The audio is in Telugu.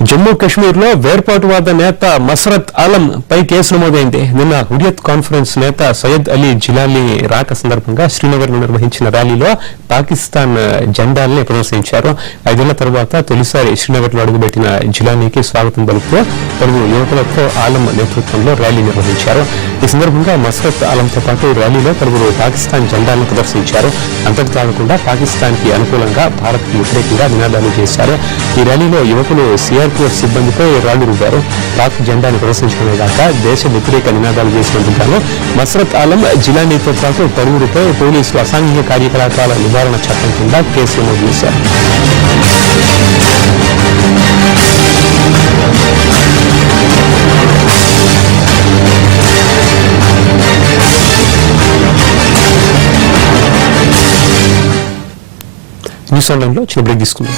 జమ్మూ కాశ్మీర్ లో వేర్పాటువాద నేత మసరత్ ఆలం పై కేసు నమోదైంది. నిన్న హురియత్ కాన్ఫరెన్స్ నేత సయ్యద్ అలీ జిలానీ రాక సందర్భంగా శ్రీనగర్ లో నిర్వహించిన ర్యాలీలో పాకిస్తాన్ జెండాల్ని ప్రదర్శించారు. 5 ఏళ్ల తర్వాత తొలిసారి శ్రీనగర్ లో అడుగుపెట్టిన జిలానీకి స్వాగతం పలుకుతూ పలువురు యువకులతో ఆలం నేతృత్వంలో ర్యాలీ నిర్వహించారు. ఈ సందర్భంగా మసరత్ ఆలంతో పాటు ర్యాలీలో పలువురు పాకిస్తాన్ జెండాలను ప్రదర్శించారు. అంతటికాకుండా పాకిస్తాన్ కి అనుకూలంగా భారత్ వ్యతిరేకంగా నినాదాలు చేశారు. ఈ ర్యాలీలో యువకులు సిఆర్పీఎఫ్ సిబ్బందిపై రాళ్లు రుబ్బారు. పాక్ జెండాను ప్రదర్శించడమే కాక దేశ వ్యతిరేక నినాదాలు చేసినందుకు గాను మసరత్ ఆలం జిలానీతో పాటు పలువురిపై పోలీసులు అసాంఘిక కార్యకలాపాల నివారణ చట్టం కింద కేసు నమోదు చేశారు. న్యూస్ ఆన్లైన్లో చిన్న బ్రేక్ తీసుకుందాం.